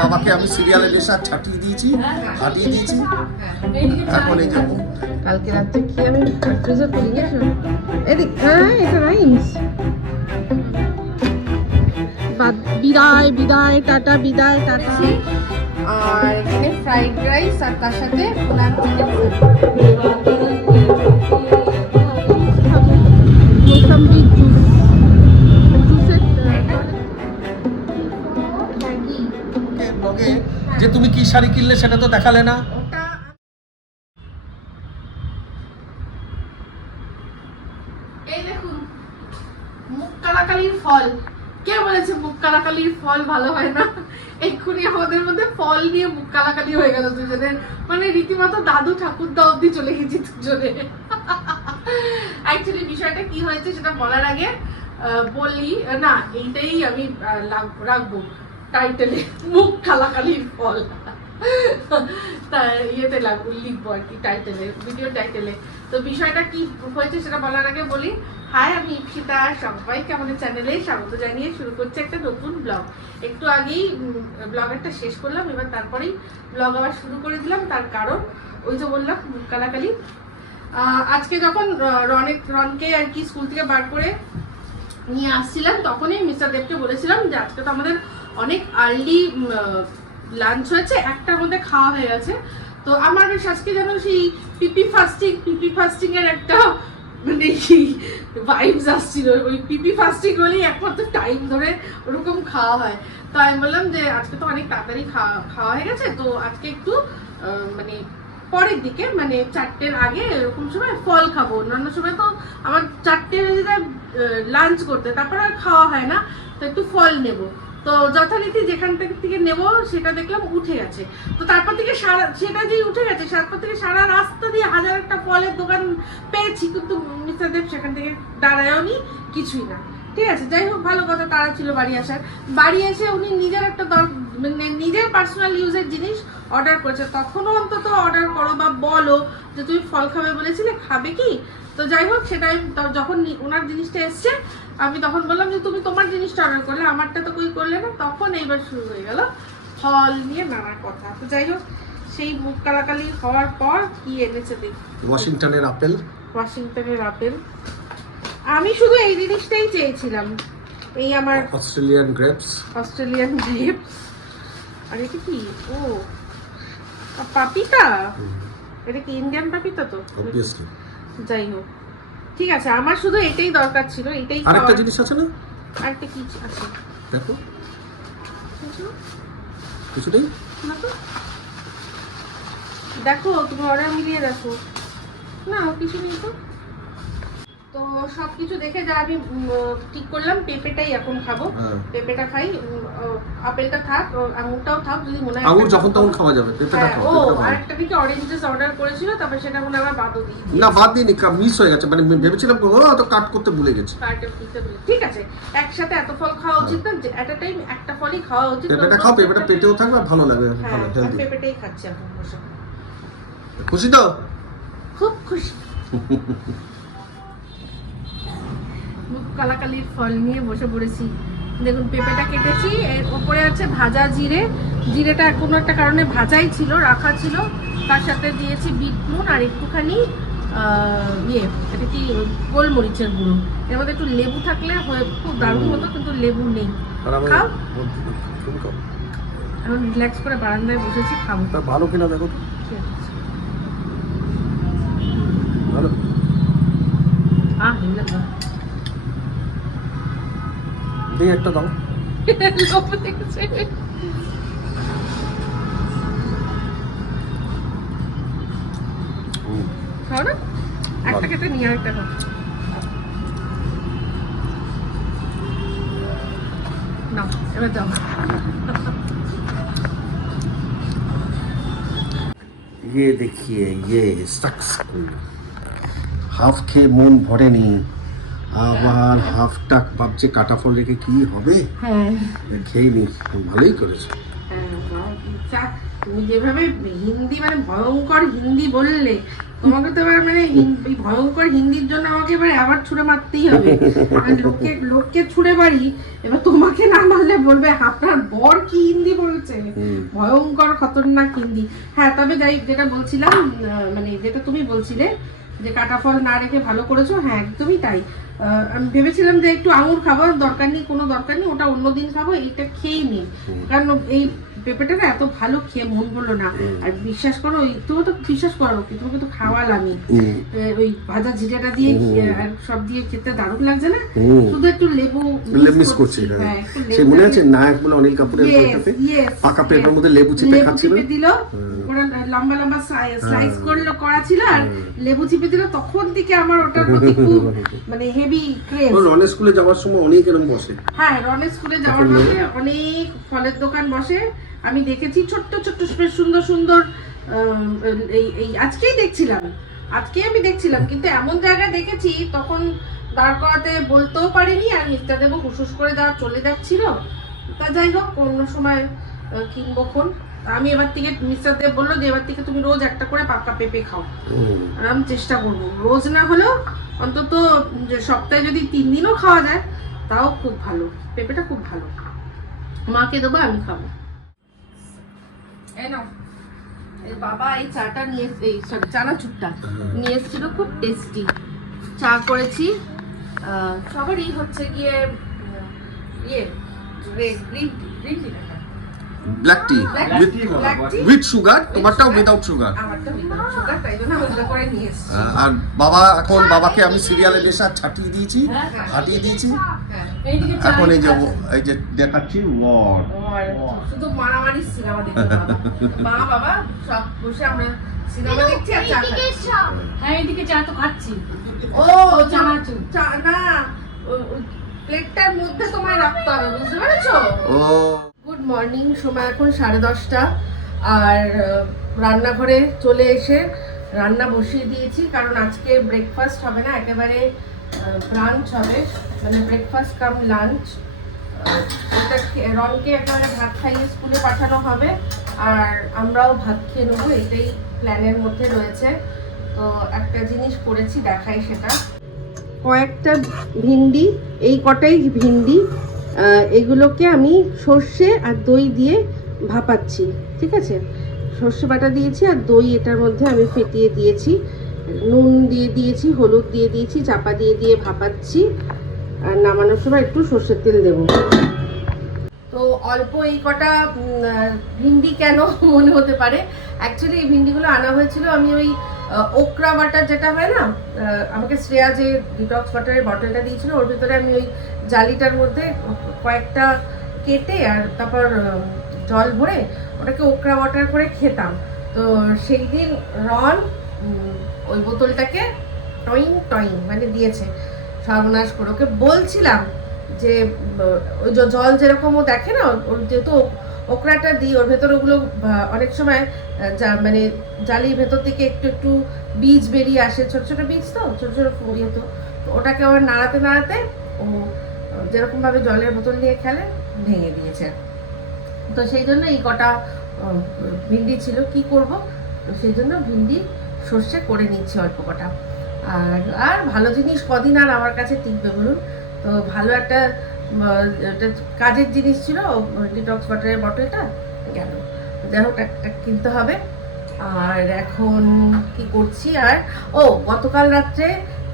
বাবাকে আমি সিরিয়ালের নেশা ছাটিয়ে দিয়েছি, হাঁটিয়ে দিয়েছি। এখন এই যাবো কালকে রাত্রে কি আমি ফ্রিজে পুরি গেছো এদিক এটা রাইমস বিদায় বিদায় টাটা বিদায় টাটা। আর এখানে ফ্রাইড রাইস আর তার সাথে পোলাও চিকেন মোসাম্বি জুসের ব্লগে যে তুমি কি শাড়ি কিনলে সেটা তো দেখালে না। এই দেখুন মুখ কালাকালির ফল। কে বলেছে মুখ কালাকালির ফল ভালো হয় না? এক্ষুনি আমাদের মধ্যে ফল নিয়ে মুখ কালাকালি হয়ে গেল দুজনের, মানে রীতিমতো দাদু ঠাকুরদা অব্দি চলে গেছি দুজনে। অ্যাকচুয়ালি বিষয়টা কি হয়েছে সেটা বলার আগে বললি না, এইটাই আমি রাখবো টাইটেলে, মুখ কালাকালির ফল। তার ইয়েতে লিখবো আর কি টাইটেলে, ভিডিও টাইটেলে। তো বিষয়টা কি হয়েছে সেটা বলার আগে বলি, হাই আমি ইপসিতা, সবাইকে আমাদের চ্যানেলে স্বাগত জানিয়ে শুরু করছে একটা নতুন ব্লগ। একটু আগেই ব্লগারটা শেষ করলাম, এবার তারপরেই ব্লগ আবার শুরু করে দিলাম। তার কারণ ওই যে বললাম মুখ কালাকালি। আজকে যখন রনকে আর কি স্কুল থেকে বার করে নিয়ে আসছিলাম তখনই মিস্টার দেবকে বলেছিলাম যে আজকে তো আমাদের অনেক আর্লি লাঞ্চ হয়েছে, একটার মধ্যে খাওয়া হয়ে গেছে। তো আমার বেশ আজকে যেন সেই পিপি ফাস্টিং এর একটা মানে ভাইবস আসছিল। ওই পিপি ফাস্টিং হলেই একমাত্র টাইম ধরে ওরকম খাওয়া হয়। তো আমি বললাম যে আজকে তো অনেক তাড়াতাড়ি খাওয়া হয়ে গেছে, তো আজকে একটু মানে পরের দিকে মানে 4টের আগে এরকম সময় ফল খাবো। অন্যান্য সময় তো আমার 4টে বেজে যায় লাঞ্চ করতে, তারপর আর খাওয়া হয় না, তো একটু ফল নেব। তো যথারীতি যেখান থেকে নেব সেটা দেখলাম উঠে গেছে। তো তারপর থেকে সেটা যে উঠে গেছে তারপর থেকে সারা রাস্তা দিয়ে হাজার একটা ফলের দোকান পেয়েছি, কিন্তু মিস্টার দেব সেখান থেকে দাঁড়ায়ও নি, কিছুই না। ঠিক আছে, যাই হোক ভালো কথা, তারা ছিল বাড়ি আসার। বাড়ি এসে উনি নিজের একটা মানে নিজের পার্সোনাল ইউজের জিনিস অর্ডার করেছে। তখনও অন্তত অর্ডার করো বা বলো যে তুমি ফল খাবে বলেছিলে, খাবে কি। তো যাই হোক সেটাই, যখন ওনার জিনিসটা এসছে আমি তখন বললাম যে তুমি তোমার জিনিসটা অর্ডার করলে, আমারটা তো কই করলে না। তখন এইবার শুরু হয়ে গেল ফল নিয়ে নানা কথা। তো যাই হোক সেই মুখ কালাকালি হওয়ার পর কি এনেছে দেখি, ওয়াশিংটনের আপেল। আমি শুধু এই জিনিসটাই চেয়েছিলাম, এই আমার অস্ট্রেলিয়ান গ্রেপস। আর এটা কি? ও পাপিতা। এটা কি ইন্ডিয়ান পাপিতা? তো অবভিয়াসলি। যাই হোক ঠিক আছে, আমার শুধু এটাই দরকার ছিল, এটাই। আরেকটা জিনিস আছে না? আরেকটা কি আছে দেখো, কিছুটাই না তো। দেখো তুমি অর্ডার মিলিয়ে দেখো না, কিছু নেই তো। তো সবকিছু দেখে যা আমি ঠিক করলাম পেঁপেটাই এখন খাবো। পেঁপেটা খাই, আপেলটা থাক, আঙুরটাও থাক, যদি মনে হয় আঙুর যখন তখন খাওয়া যাবে, পেঁপেটা খাও। ও আরেকটা দিকে অরেঞ্জ জুস অর্ডার করেছিল, তারপর সেটা মনে আবার বাদও দিয়ে না, বাদ দিইনি, মিস হয়ে গেছে। মানে ভেবেছিলাম ও তো কাট করতে ভুলে গেছি। ঠিক আছে, একসাথে এত ফল খাওয়া উচিত না, এট আ টাইম একটা ফলই খাওয়া উচিত। পেঁপেটা খাও, পেঁপেটা পেটেও থাকবে আর ভালো লাগবে, ভালো হেলদি। পেঁপেটাই খাচ্ছি এখন বসে। খুশি তো? খুব খুশি। মুখ কালাকালির ফল নিয়ে বসে পড়েছি। দেখুন পেঁপেটা কেটেছি, এর ওপরে আছে ভাজা জিরেটা কোনো একটা কারণে ভাজাই ছিল, রাখা ছিল। তার সাথে দিয়েছি বিট নুন আর একটুখানি এটা কি গোলমরিচের গুঁড়ো। এর মধ্যে একটু লেবু থাকলে খুব দারুণ হতো, কিন্তু লেবু নেই। খাও, এখন রিল্যাক্স করে বারান্দায় বসেছি, খাবো। ভালো কিনা দেখো তো। ভালো। দিয়ে একটা দাও। খাও না, একটা খেতে নিয়ে আরেকটা খাও। না এবার যাও। ये देखिए, ये सक्सेसफुल। হাফ খেয়ে মন ভরেনি, আবার হাফটা ভাবছে কাটা ফল রেখে কি হবে। হ্যাঁ খেয়ে নি, ভালোই করেছে। তুমি যেভাবে হিন্দি মানে ভয়ঙ্কর হিন্দি বললে, তোমাকে তো এবার মানে এই ভয়ঙ্কর হিন্দির জন্য আমাকে এবার আবার ছুড়ে মারতেই হবে। আর লোককে ছুড়ে মারি, এবার তোমাকে না মারলে বলবে আপনার বর কি হিন্দি বলছে, ভয়ঙ্কর খতরনাক হিন্দি। হ্যাঁ, তবে যাই যেটা বলছিলাম, মানে যেটা তুমি বলছিলে যে কাটা ফল না রেখে ভালো করেছো, হ্যাঁ একদমই তাই। আমি ভেবেছিলাম যে একটু আঙুর খাবো, দরকার নেই, কোনো দরকার নেই, ওটা অন্যদিন খাবো, এইটা খেয়েই নেই। কারণ এই পেঁপেটা না এত ভালো, খেয়ে মন বললো না। আর বিশ্বাস করো, তুমি তো বিশ্বাস করো কি, তোমাকে তো খাওয়ালামই, ওই ভাজা জিরাটা দিয়ে আর সব দিয়ে খেতে দারুণ লাগছে না? শুধু একটু লেবু মিস করছি। হ্যাঁ, সে মনে আছে নায়ক বলে অনিল কাপুরের বইটাতে পাকা পেঁপের মধ্যে লেবু চিপে খাচ্ছিল, দিল ওরা লম্বা লম্বা স্লাইস করলো, করা ছিল, আর লেবু চিপে দিল। তখন থেকে আমার ওটার প্রতি খুব মানে হেভি ক্রেজ। রনের স্কুলে যাওয়ার সময় অনেক এরকম বসে। হ্যাঁ, রনের স্কুলে যাওয়ার পথে অনেক ফলের দোকান বসে, আমি দেখেছি ছোট্ট ছোট্ট সুন্দর সুন্দর। এই আজকেই দেখছিলাম, আমি দেখছিলাম, কিন্তু এমন জায়গায় দেখেছি তখন দাঁড় করাতে বলতেও পারিনি, আর মিস্টার দেবও হুসুস করে চলে যাচ্ছিল। তা যাই হোক, অন্য সময় কিনবো খন। আমি এবার থেকে, মিস্টার দেব বললো যে এবার থেকে তুমি রোজ একটা করে পাকা পেঁপে খাও। আমি চেষ্টা করবো, রোজ না হলেও অন্তত যে সপ্তাহে যদি 3 দিনও খাওয়া যায় তাও খুব ভালো। পেঁপেটা খুব ভালো, মাকে দেবো, আমি খাবো। এই নাও, এই বাবা এই চাটা নিয়ে, এই সরি চানাচুরটা নিয়ে এসেছিল, খুব টেস্টি চা করেছি। সবারই হচ্ছে গিয়ে green tea, black tea with sugar, তোমারটাও উইদাউট সুগার। আমারটা উইদাউট সুগার, তাই জন্য ওইটা করে নিয়ে এসেছি। আর বাবা এখন, বাবাকে আমি সিরিয়ালের নেশা ছাটিয়ে দিয়েছি, হাঁটিয়ে দিয়েছি। এখন এই যে দেখাচ্ছি ওয়ার, শুধু মারামারি সিনেমা দেখতে মা বাবা সব বসে আমরা সিনেমা দেখছি আর চা খাচ্ছি। হ্যাঁ, এদিকে চা তো খাচ্ছি। ও চানাচুর, চা না, প্লেটটার মধ্যে তোমায় রাখতে হবে, বুঝতে পেরেছো? ও গুড মর্নিং, সময় এখন 10:30, আর রান্নাঘরে চলে এসে রান্না বসিয়ে দিয়েছি। কারণ আজকে ব্রেকফাস্ট হবে না, একেবারে ব্রাঞ্চ হবে, মানে ব্রেকফাস্ট কাম লাঞ্চ। এটা রনকে একেবারে ভাত খাইয়ে স্কুলে পাঠানো হবে, আর আমরাও ভাত খেয়ে নেবো, এটাই প্ল্যানের মধ্যে রয়েছে। তো একটা জিনিস করেছি, দেখাই সেটা। কয়েকটা ভিন্ডি, এই কটাই ভিন্ডি, এগুলোকে আমি সর্ষে আর দই দিয়ে ভাপাচ্ছি, ঠিক আছে? সর্ষে বাটা দিয়েছি আর দই এটার মধ্যে আমি ফেটিয়ে দিয়েছি, নুন দিয়ে দিয়েছি, হলুদ দিয়ে দিয়েছি, চাপা দিয়ে ভাপাচ্ছি। আর নামানোর সময় একটু সর্ষের তেল দেবো। তো অল্প এই কটা ভিন্ডি কেন মনে হতে পারে, অ্যাকচুয়ালি এই ভিন্ডিগুলো আনা হয়েছিল আমি ওই ওকরা বাটার যেটা হয় না, আমাকে শ্রেয়া যে ডিটক্স বাটারের বটলটা দিয়েছিল, ওর ভিতরে আমি ওই জালিটার মধ্যে কয়েকটা কেটে আর তারপর জল ভরে ওটাকে ওকরা ওয়াটার করে খেতাম। তো সেই দিন রন ওই বোতলটাকে টয়িং টয়িং মানে দিয়েছে, সর্বনাশ করে। ওকে বলছিলাম যে ওই জল যেরকম ও দেখে না, ওর যেহেতু ওকরাটা দিই, ওর ভেতর ওগুলো অনেক সময় মানে জালির ভেতর থেকে একটু একটু বীজ বেরিয়ে আসে, ছোট ছোট বীজ, তো ছোট ছোট ফুরিয়ে, তো ওটাকে আবার নাড়াতে নাড়াতে ও যেরকমভাবে জলের বোতল নিয়ে খেলে ভেঙে দিয়েছে। তো সেই জন্য এই কটা ভিন্ডি ছিল, কি করব, তো সেই জন্য ভিন্ডি সর্ষে করে নিচ্ছি অল্প কটা। আর ভালো জিনিস কদিন আর আমার কাছে টিকবে বলুন? তো ভালো একটা কাজের জিনিস ছিল, ডিটক্স ওয়াটারের বটলটা গেল, যাই হোক একটা কিনতে হবে। আর এখন কি করছি, আর গতকাল রাত্রে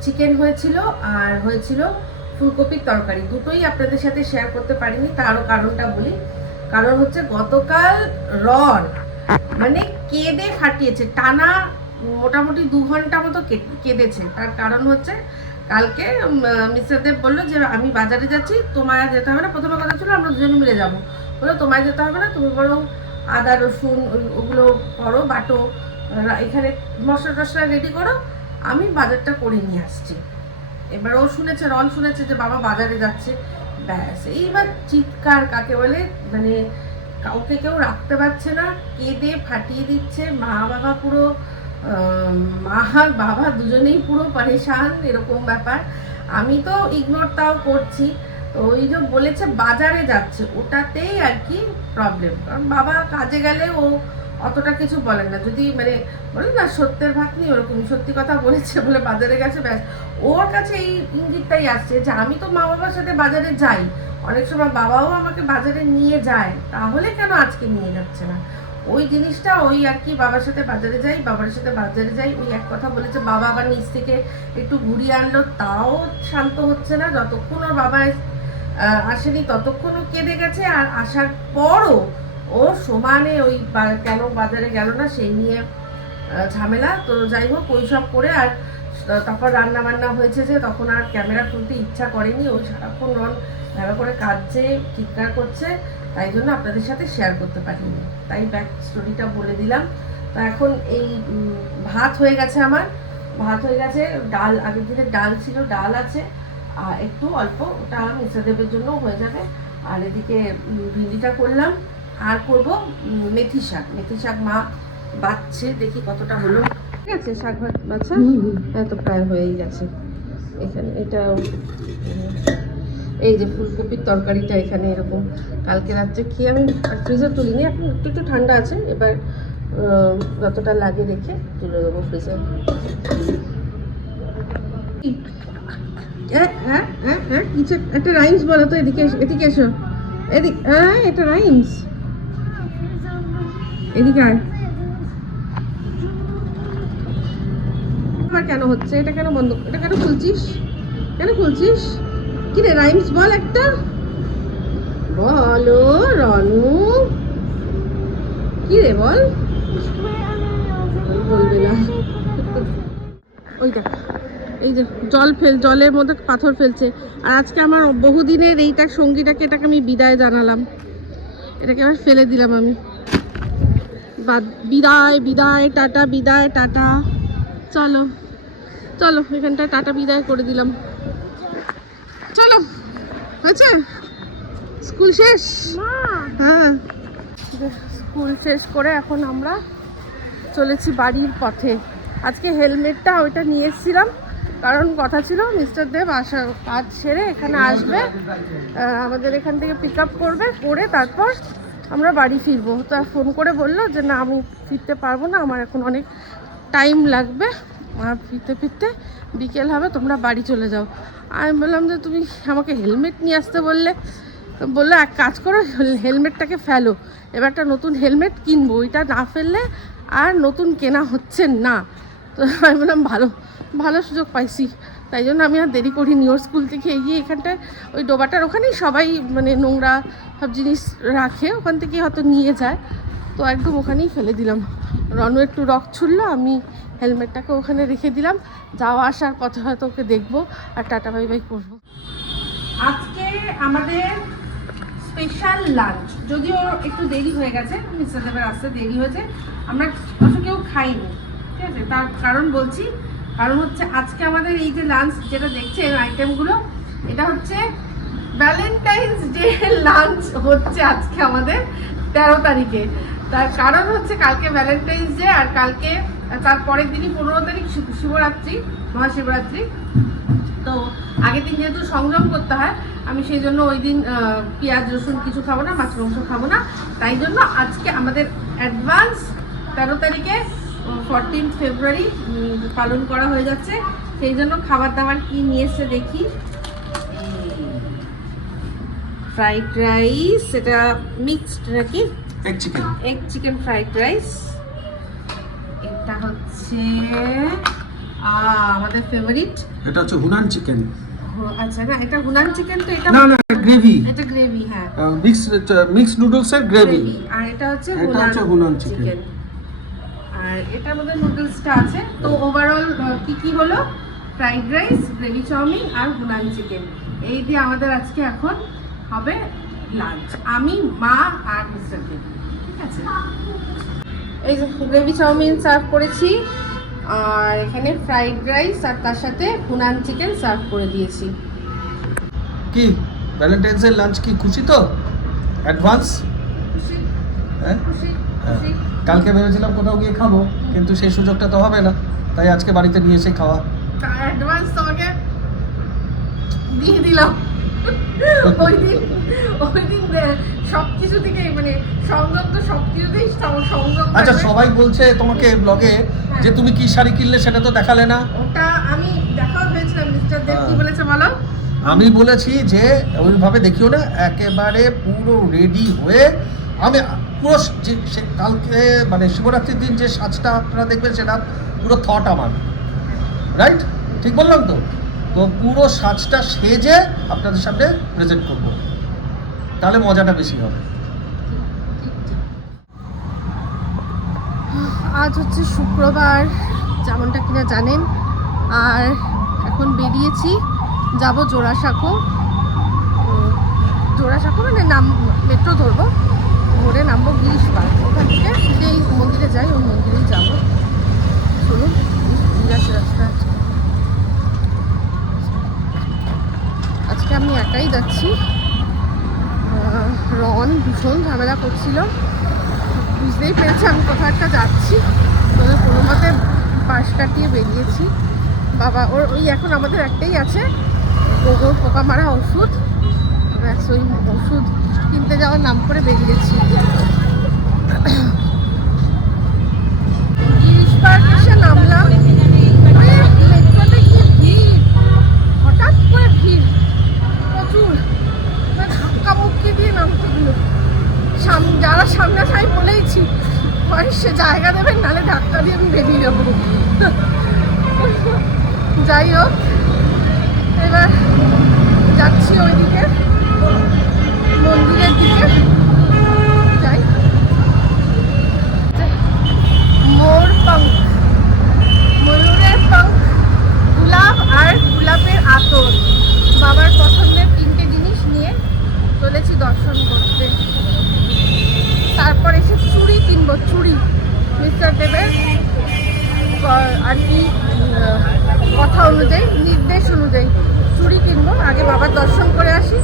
চিকেন হয়েছিল আর হয়েছিল ফুলকপির তরকারি, দুটোই আপনাদের সাথে শেয়ার করতে পারিনি। তারও কারণটা বলি, কারণ হচ্ছে গতকাল রন মানে কেঁদে ফাটিয়েছে, টানা মোটামুটি 2 ঘন্টা মতো কেঁদেছে। তার কারণ হচ্ছে কালকে মিস্টার দেব বললো যে আমি বাজারে যাচ্ছি, তোমায় যেতে হবে না। প্রথমে কথা ছিল আমরা দুজনে মিলে যাবো, বললো তোমায় যেতে হবে না, তুমি বরং আদা রসুন ওগুলো করো, বাটো, এখানে মশলা টশলা রেডি করো, আমি বাজারটা করে নিয়ে আসছি। এবার ও শুনেছে, রন শুনেছে যে বাবা বাজারে যাচ্ছে, ব্যাস এইবার চিৎকার কাকে বলে, মানে কাউকে কেউ রাখতে পারছে না, কেঁদে ফাটিয়ে দিচ্ছে। মা বাবা পুরো, মা আর বাবা দুজনেই পুরো পরেশান, এরকম ব্যাপার। আমি তো ইগনোর তাও করছি। তো ওই যে বলেছে বাজারে যাচ্ছে, ওটাতেই আর কি প্রবলেম। কারণ বাবা কাজে গেলে ও অতটা কিছু বলেন না। যদি মানে বলে না সত্যের ভাগ নেই, ওরকমই সত্যি কথা বলেছে বলে বাজারে গেছে ব্যাস। ওর কাছে এই ইঙ্গিতটাই আসছে যে আমি তো মা বাবার সাথে বাজারে যাই, অনেক সময় বাবাও আমাকে বাজারে নিয়ে যায়, তাহলে কেন আজকে নিয়ে যাচ্ছে না। ওই জিনিসটা ওই আর কি, বাবার সাথে বাজারে যাই, বাবার সাথে বাজারে যাই, ওই এক কথা বলেছে। বাবা আবার নিচ থেকে একটু ঘুরিয়ে আনলো, তাও শান্ত হচ্ছে না। যতক্ষণ ওর বাবা আসেনি ততক্ষণও কেঁদে গেছে, আর আসার পরও ও সমানে ওই কেন বাজারে গেল না সেই নিয়ে ঝামেলা। তো যাই হোক ওই সব করে, আর তারপর রান্না বান্না হয়েছে যে তখন আর ক্যামেরা তুলতে ইচ্ছা করেনি। ওই সারাক্ষণ রন ভালো করে কাঁদছে, চিৎকার করছে, তাই জন্য আপনাদের সাথে শেয়ার করতে পারিনি, তাই ব্যাক স্টোরিটা বলে দিলাম। তো এখন এই ভাত হয়ে গেছে, আমার ভাত হয়ে গেছে, ডাল আগের দিনের ডাল ছিল, ডাল আছে আর একটু অল্প, ওটা মিশ্রদেবের জন্য হয়ে যাবে। আর এদিকে ভিন্ডিটা করলাম, আর করব মেথি শাক। মেথি শাক মা বাচ্ছে, দেখি কতটা হলো। ঠিক আছে, শাক ভাত বাচ্চা এত প্রায় হয়েই গেছে। এখানে এটা এই যে ফুলকপির তরকারিটা এখানে এরকম কালকে রাত্রে খেয়ে আমি ফ্রিজে তুলিনি, এখন একটু একটু ঠান্ডা আছে, এবার যতটা লাগে রেখে তুলে দেবো ফ্রিজে। হ্যাঁ হ্যাঁ হ্যাঁ হ্যাঁ কিছু একটা রাইমস বলো তো, এদিকে এদিকে এসো, এদিকে। হ্যাঁ এটা রাইমস, এদিকে আয়। আবার কেন হচ্ছে এটা, কেন বন্ধ, এটা কেন খুলছিস, কেন খুলছিস? কি রে রাইমস বল একটা, বলো রনু, কি রে বল। বলবে না। ওই দেখ, এই যে জলের মধ্যে পাথর ফেলছে। আর আজকে আমার বহুদিনের এইটা সঙ্গীটাকে, এটাকে আমি বিদায় জানালাম, এটাকে আবার ফেলে দিলাম আমি। বিদায় বিদায় টাটা, বিদায় টাটা। চলো চলো, এখানটায় টাটা বিদায় করে দিলাম। চলো, হয়েছে স্কুল শেষ। হ্যাঁ, স্কুল শেষ করে এখন আমরা চলেছি বাড়ির পথে। আজকে হেলমেটটা ওইটা নিয়ে এসেছিলাম, কারণ কথা ছিল মিস্টার দেব আসার কাজ সেরে এখানে আসবে, আমাদের এখান থেকে পিক আপ করবে, করে তারপর আমরা বাড়ি ফিরবো। তো ফোন করে বললো যে না আমি ফিরতে পারবো না, আমার এখন অনেক টাইম লাগবে, আর ফিরতে ফিরতে বিকেল হবে, তোমরা বাড়ি চলে যাও। আমি বললাম যে তুমি আমাকে হেলমেট নিয়ে আসতে বললে, বললো এক কাজ করো হেলমেটটাকে ফেলো, এবার একটা নতুন হেলমেট কিনবো, ওইটা না ফেললে আর নতুন কেনা হচ্ছে না। তো আমি বললাম ভালো ভালো সুযোগ পাইছি, তাই জন্য আমি আর দেরি করিনি। ওর স্কুল থেকে এগিয়ে এখানটায় ওই ডোবাটার ওখানেই সবাই মানে নোংরা সব জিনিস রাখে, ওখান থেকে হয়তো নিয়ে যায়, তো একদম ওখানেই ফেলে দিলাম। রনু একটু রক ছুড়লো, আমি হেলমেটটাকে ওখানে রেখে দিলাম, যাওয়া আসার পথে হয়তো ওকে দেখবো আর টাটা বাই বাই করবো। আজকে আমাদের স্পেশাল লাঞ্চ, যদিও একটু দেরি হয়ে গেছে, মিস্টার দেবের আসতে দেরি হয়েছে, আমরা অবশ্য কেউ খাইনি, ঠিক আছে। তার কারণ বলছি, কারণ হচ্ছে আজকে আমাদের এই যে লাঞ্চ যেটা দেখছেন আইটেমগুলো, এটা হচ্ছে ভ্যালেন্টাইন্স ডে লাঞ্চ হচ্ছে আজকে আমাদের 13 তারিখে। তার কারণ হচ্ছে কালকে ভ্যালেন্টাইন্স ডে, আর কালকে তার পরের দিনই 15 তারিখ শিবরাত্রি, মহাশিবরাত্রি। তো আগের দিন যেহেতু সংযম করতে হয়, আমি সেই জন্য ওই দিন পেঁয়াজ রসুন কিছু খাবো না, মাছ মাংস খাবো না, তাই জন্য আজকে আমাদের অ্যাডভান্স 13 তারিখে 14 ফেব্রুয়ারি পালন করা হয়ে যাচ্ছে। সেই জন্য খাবার দাবার কি নিয়ে এসছে দেখি। ফ্রাইড রাইস, এটা মিক্সড নাকি, এগ চিকেন ফ্রাইড রাইস। এটা হচ্ছে আমাদের ফেভারিট, এটা হচ্ছে হুনান চিকেন। আচ্ছা না, এটা হুনান চিকেন, তো এটা না না গ্রেভি, এটা গ্রেভি, হ্যাঁ মিক্স নুডলস এর গ্রেভি। আর এটা হচ্ছে হুনান চিকেন। আর এটার মধ্যে নুডলসটা আছে। তো ওভারঅল কি হলো, ফ্রাইড রাইস, গ্রেভি চাউমিন আর হুনান চিকেন, এই দিয়ে আমাদের আজকে এখন হবে লাঞ্চ, আমি মা আর মিস্টার দেব, ঠিক আছে। এই যে গ্রেভি চাউমিন সার্ভ করেছি, আর এখানে ফ্রাইড রাইস, আর তার সাথে হুনান চিকেন সার্ভ করে দিয়েছি। কি ভ্যালেন্টাইন্স এর লাঞ্চ কি খুশি তো? অ্যাডভান্স? হ্যাঁ, কালকে ভেবেছিলাম কোথাও গিয়ে খাবো, কিন্তু সেই সুযোগটা তো হবে না, তাই আজকে বাড়িতে নিয়ে এসে খাওয়া। অ্যাডভান্স তোমাকে দিয়ে দিলাম। ওই দিন সবকিছু থেকে মানে সংযম তো সবকিছুতেই সংযম আচ্ছা, থাকবে। সবাই বলছে তোমাকে ব্লগে যে তুমি কি শাড়ি কিনলে সেটা তো দেখালে না। ওটা আমি দেখাও হয়েছিলাম, মিস্টার দেব কি বলেছে বলো? আমি বলেছি যে ওইভাবে দেখিও না, একেবারে পুরো রেডি হয়ে আমি পুরো কালকে মানে শিবরাত্রির দিন যে সাজটা আপনারা দেখবেন সেটা পুরো থট আমার, রাইট? ঠিক বললাম তো? তো পুরো সাজটা সেজে আপনাদের সামনে প্রেজেন্ট করব, তাহলে মজাটা বেশি হবে। আজ হচ্ছে শুক্রবার, যেমনটা কিনা জানেন, আর এখন বেরিয়েছি যাব জোড়াসাঁকো। জোড়াসাঁকো মানে মেট্রো ধরবো, ধরে নামবো গিরিশ পার্ক, ওখান থেকে যেই মন্দিরে যাই ওই মন্দিরেই যাবো। চলুন যাচ্ছি রাস্তা। আজকে আমি একাই যাচ্ছি, রন ভীষণ ঝামেলা করছিল, বুঝতেই পেরেছি আমি কোথাও একটা যাচ্ছি, তবে কোনো মতে পাশ কাটিয়ে বেরিয়েছি। বাবা ওই এখন আমাদের একটাই আছে, গোবর পোকা মারা ওষুধ, ব্যাস ওই ওষুধ কিনতে যাওয়ার নাম করে বেরিয়েছি। গিরিশ পার্ক এসে নামলাম, মেট্রোতে কি ভিড়, হঠাৎ করে ভিড় প্রচুর, ধাক্কা মুক্কি দিয়ে নামতে হলো। যারা সামনে সাই বলেইছি হয় সে জায়গা দেবেন, নাহলে ধাক্কা দিয়ে আমি বেরিয়ে যাবো। যাই হোক, এবার যাচ্ছি ওইদিকে মন্দিরের দিকে যাই। মোর পাঙ্ক, ময়ূরের পাঙ্ক, গোলাপ আর গোলাপের আতর, বাবার পছন্দের 3টে জিনিস নিয়ে চলেছি দর্শন করতে। তারপর এসে চুড়ি কিনবো, চুড়ি মিস্টার দেবের আর কি কথা অনুযায়ী, নির্দেশ অনুযায়ী চুড়ি কিনবো। আগে বাবার দর্শন করে আসি,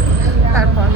তারপর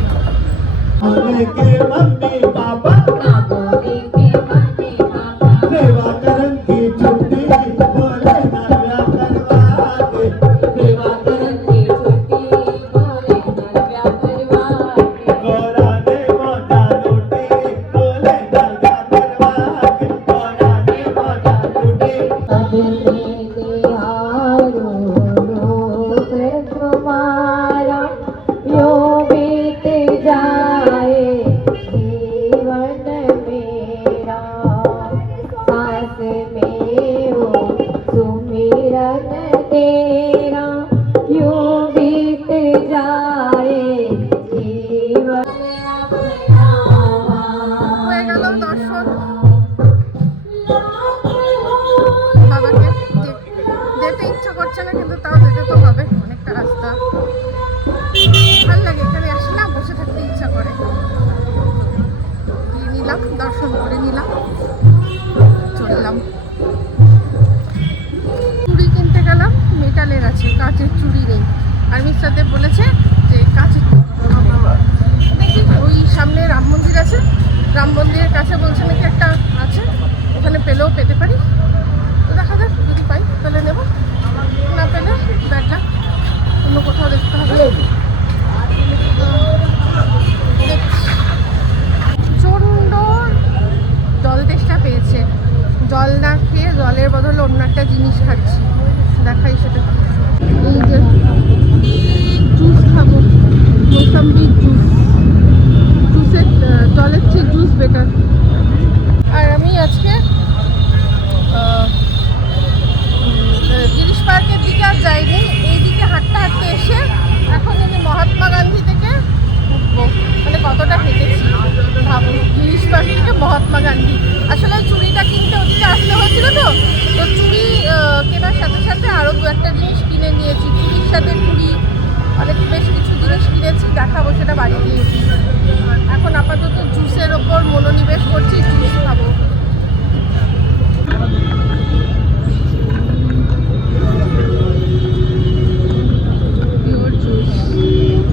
দর্শন করে নিলাম, চললাম। চুড়ি কিনতে গেলাম, মেটালের আছে, কাঁচের চুড়ি নেই। আর মিস্টার দেব বলেছে যে কাঁচের দেখি ওই সামনে রাম মন্দির আছে, রাম মন্দিরের কাছে বলছে নাকি একটা আছে, ওখানে পেলেও পেতে পারি। তো দেখা যাক, যদি পাই তাহলে নেব, না পেলে ব্যাগটা অন্য কোথাও দেখতে হবে। জল তেষ্টা পেয়েছে, জল না খেয়ে জলের বদলে অন্য একটা জিনিস খাচ্ছি, দেখাই সেটা। এই যে জুস খাবো, মোসাম্বি জুস, জুসের জলের চেয়ে জুস বেটার। আর আমি আজকে গিরিশ পার্কের দিকে আর যাইনি, এইদিকে হাঁটতে হাঁটতে এসে এখন আমি মহাত্মা গান্ধী থেকে উঠবো, মানে কতটা হেঁটেছি ভাবুন, গিরিশ পার্ক থেকে মহাত্মা গান্ধী। আসলে চুড়িটা কিনতে ওদিকে আসতে হয়েছিল, তো চুড়ি কেনার সাথে সাথে আরও 2-1টা জিনিস কিনে নিয়েছি, চুড়ির সাথে চুড়ি অনেক বেশ কিছু জিনিস কিনেছি, দেখাবো সেটা বাড়ি দিয়েছি। এখন আপাতত জুসের ওপর মনোনিবেশ করছি, জুস খাবো।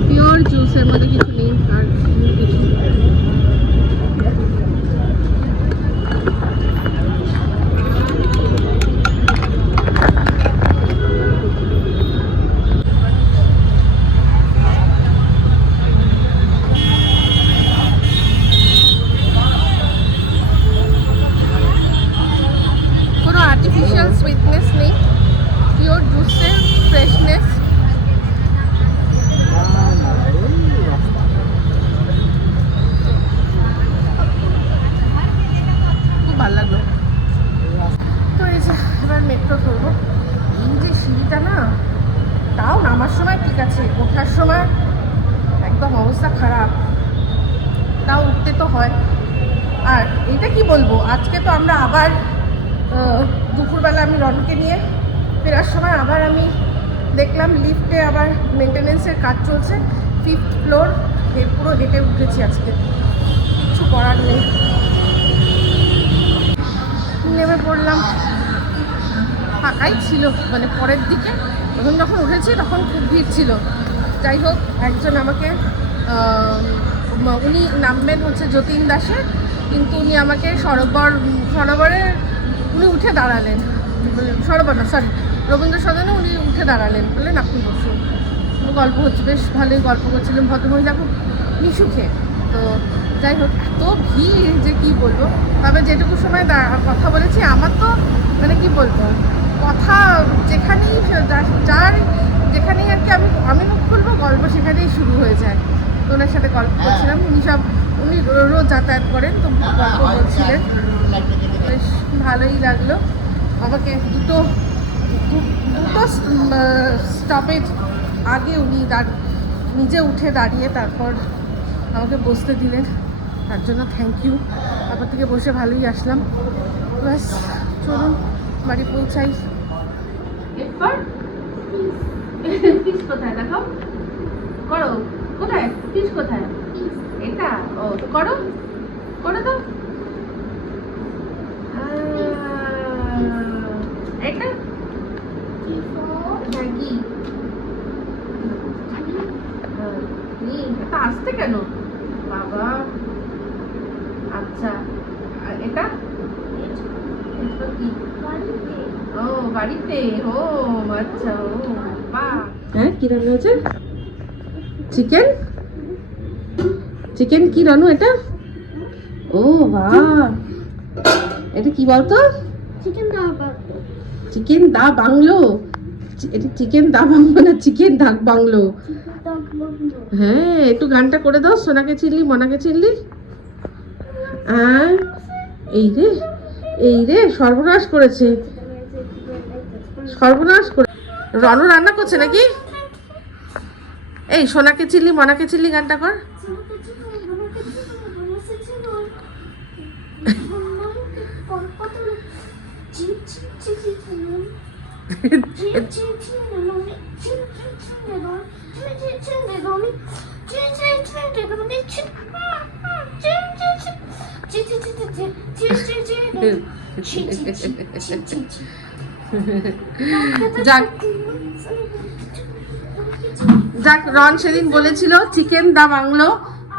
পিওর জুসের মধ্যে কিছু নেই আর কিছু। এইটা কি বলবো, আজকে তো আমরা আবার দুপুরবেলা আমি রনকে নিয়ে ফেরার সময় আবার আমি দেখলাম লিফটে আবার মেনটেনেন্সের কাজ চলছে, 5th ফ্লোর পুরো হেঁটে উঠেছি আজকে, কিছু করার নেই। নেমে পড়লাম, ফাঁকাই ছিল, মানে পরের দিকে তখন যখন উঠেছি তখন খুব ভিড় ছিল। যাই হোক, একজন আমাকে উনি নামবেন হচ্ছে যতীন দাসে, কিন্তু উনি আমাকে সরোবরে উনি উঠে দাঁড়ালেন, সরোবর না সরি রবীন্দ্র সদনে উনি উঠে দাঁড়ালেন, বললেন আপনি বসুন। গল্প হচ্ছে, বেশ ভালোই গল্প করছিলেন, ভদ্রমহিলা খুব মিশুখে। তো যাই হোক, এত ভিড় যে কি বলবো, তবে যেটুকু সময় কথা বলেছি আমার তো মানে কি বলবো, কথা যেখানেই যার যেখানেই আর কি আমি মুখ খুলবো গল্প সেখানেই শুরু হয়ে যায়। তো ওনার সাথে গল্প করছিলাম, উনি রোজ যাতায়াত করেন, তো গল্প বলছিলেন, বেশ ভালোই লাগলো। আমাকে দুটো স্টপেজ আগে উনি নিজে উঠে দাঁড়িয়ে তারপর আমাকে বসতে দিলেন, তার জন্য থ্যাংক ইউ। তারপর থেকে বসে ভালোই আসলাম। ব্যাস চলুন বাড়ি পৌঁছাই। এরপর ফিস কোথায় দেখো, করো কোথায় ফিস কোথায়, এটা ও তো করো তো এটা ম্যাগি এটা আসতে কেন বাবা, আচ্ছা এটা কি ও বাড়িতে, ও আচ্ছা, ও বাহ। হ্যাঁ কি রান্না হয়েছে, চিকেন কি রান্না এটা, ও বাহ, এটা কি বলতো, চিকেন দা বাংলো, এটা চিকেন দা বাংলো না চিকেন ডাক বাংলো। হ্যাঁ একটু গানটা করে দাও, সোনাকে চিনলি মনাকে চিনলি। হ্যাঁ এই রে সর্বনাশ করেছে, রনু রান্না করছে নাকি। এই সোনাকে চিনলি মনাকে চিনলি গানটা কর। যাক রন সেদিন বলেছিল চিকেন দা বাংলো,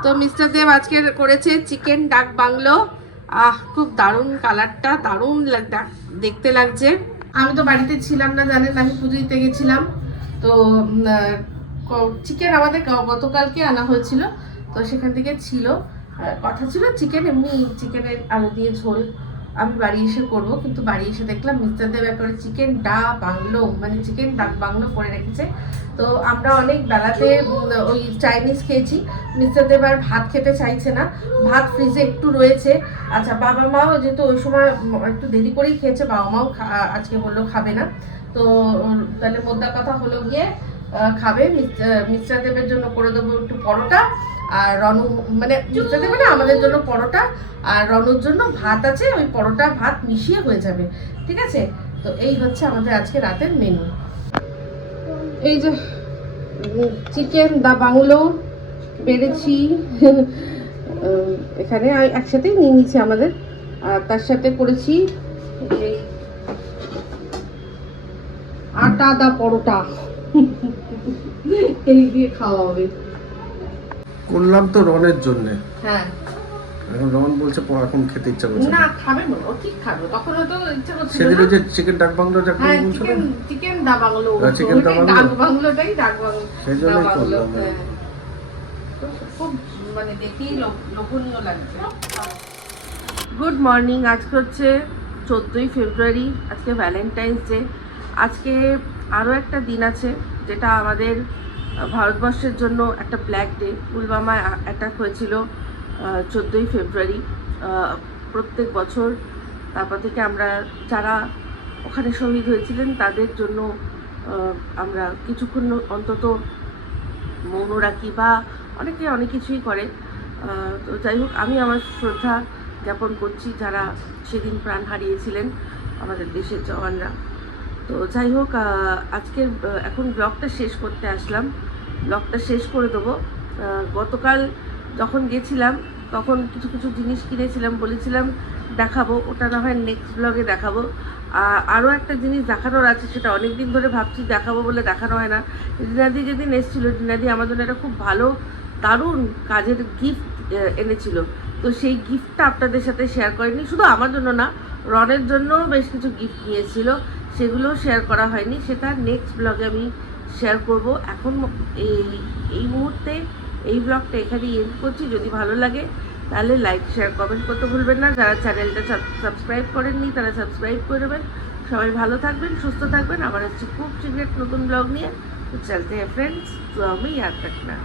তো মিস্টার দেব আজকে করেছে চিকেন ডাক বাংলো। খুব দারুণ, কালারটা দারুণ দেখতে লাগছে। আমি তো বাড়িতে ছিলাম না জানেন, আমি পুজো দিতে গেছিলাম। তো চিকেন আমাদের গতকালকে আনা হয়েছিল, তো সেখান থেকে ছিল, কথা ছিল চিকেন এমনি চিকেনের আলু দিয়ে ঝোল আমি বাড়ি এসে করব, কিন্তু বাড়ি এসে দেখলাম মিস্টার দেব একেবারে চিকেন ডা বাংলো মানে চিকেন ডাক বাংলো করে রেখেছে। তো আমরা অনেক বেলাতে ওই চাইনিজ খেয়েছি, মিস্টার দেব আর ভাত খেতে চাইছে না, ভাত ফ্রিজে একটু রয়েছে। আচ্ছা বাবা মাও যেহেতু ওই সময় একটু দেরি করেই খেয়েছে, বাবা মাও আজকে বললো খাবে না, তো তাহলে মোদ্দা কথা হলো গিয়ে খাবে। মিস্টার দেবের জন্য করে দেবো একটু পরোটা, আর রনু মানে মিস্টার দেবে না আমাদের জন্য পরোটা, আর রনুর জন্য ভাত আছে, ওই পরোটা ভাত মিশিয়ে হয়ে যাবে, ঠিক আছে। তো এই হচ্ছে আমাদের আজকে রাতের মেনু। এই যে চিকেন দা বাংলো বেড়েছি এখানে একসাথেই নিয়ে নিচ্ছি আমাদের, আর তার সাথে করেছি এই আটা দা পরোটা, এই দিয়ে খাওয়া হবে। করলাম তো রনের জন্য, হ্যাঁ এখন রন বলছে এখন খেতে ইচ্ছা করছে না, খাবে না ও, ঠিক খাবে, তখন তো ইচ্ছা করছে সেদিন ওই যে চিকেন ডাক বাংলো যা হ্যাঁ বলছিল, চিকেন দা বাংলো, চিকেন দা বাংলো, ডাক বাংলোটাই ডাক বাংলো, সেই জন্যই করলাম। খুব মানে দেখেই লোভনীয় লাগছে। গুড মর্নিং, আজকে হচ্ছে 14ই ফেব্রুয়ারি, আজকে ভ্যালেন্টাইন্স ডে। আজকে আরও একটা দিন আছে যেটা আমাদের ভারতবর্ষের জন্য একটা ব্ল্যাক ডে। পুলওয়ামা অ্যাটাক হয়েছিল 14ই ফেব্রুয়ারি প্রত্যেক বছর। তারপর থেকে আমরা যারা ওখানে শহীদ হয়েছিলেন তাদের জন্য আমরা কিছুক্ষণ অন্তত মৌন রাখি, বা অনেকে অনেক কিছুই করে। তো যাই হোক, আমি আমার শ্রদ্ধা জ্ঞাপন করছি যারা সেদিন প্রাণ হারিয়েছিলেন আমাদের দেশের জওয়ানরা। তো যাই হোক, আজকের এখন ব্লগটা শেষ করতে আসলাম। ব্লগটা শেষ করে দেবো। গতকাল যখন গেছিলাম তখন কিছু কিছু জিনিস কিনেছিলাম, বলেছিলাম দেখাবো, ওটা না হয় নেক্সট ব্লগে দেখাবো। আরও একটা জিনিস দেখানোর আছে, সেটা অনেক দিন ধরে ভাবছি দেখাবো বলে দেখানো হয় না। রিনাদি যেদিন এসেছিলো, রিনাদি আমার জন্য একটা খুব ভালো দারুণ কাজের গিফট এনেছিল। তো সেই গিফটটা আপনাদের সাথে শেয়ার করিনি, শুধু আমার জন্য না, রনের জন্যও বেশ কিছু গিফট নিয়েছিল, সেগুলো শেয়ার করা হয়নি। সেটা নেক্সট ব্লগে আমি শেয়ার করব। এখন এই মুহূর্তে এই ব্লগটা এখানেই এন্ড করছি। যদি ভালো লাগে তাহলে লাইক, শেয়ার, কমেন্ট করতে ভুলবেন না। যারা চ্যানেলটা সাবস্ক্রাইব করেননি তারা সাবস্ক্রাইব করে দেবেন। সবাই ভালো থাকবেন, সুস্থ থাকবেন। আবার হচ্ছে খুব শীঘ্র নতুন ব্লগ নিয়ে। তো চলতে হ্যাঁ ফ্রেন্ডস, তো আমি ইয়াদ রাখনা।